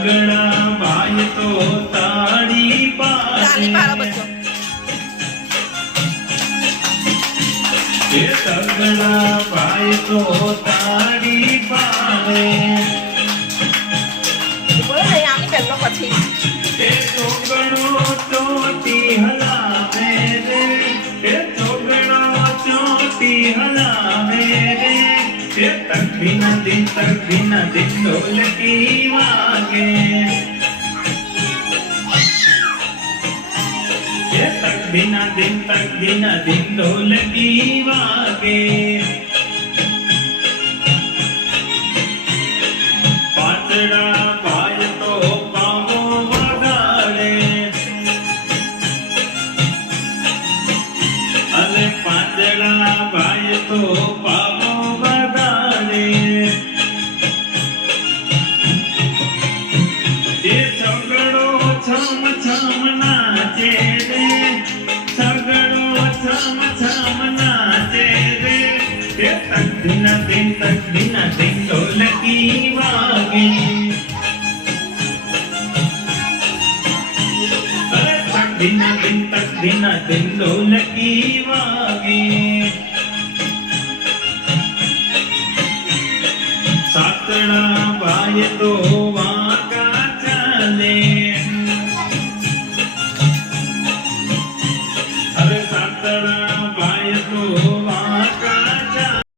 સગડા ભાઈ તો તાળી પાડે બધો એ સગડા ભાઈ તો તાળી પાડે બોલો ને આની પહેલો પછી એ ચોગડો ચોટી હલાવે રે એ ચોગડો ચોટી હલાવે રે એ તકબીના દિન ઢોલકી વાગે એ તકબીના દિન ઢોલકી વાગે પાતળા ભાઈ તો પાવો વગાડે અરે પાતળા ભાઈ તો પાવો વગાડે એ સગડો છમ છમ નાચે રે સગડો છમ છમ નાચે રે એ તકબીના દિન ઢોલકી વાગે અરે તકબીના દિન ઢોલકી વાગે સાતડા ભાઈ તો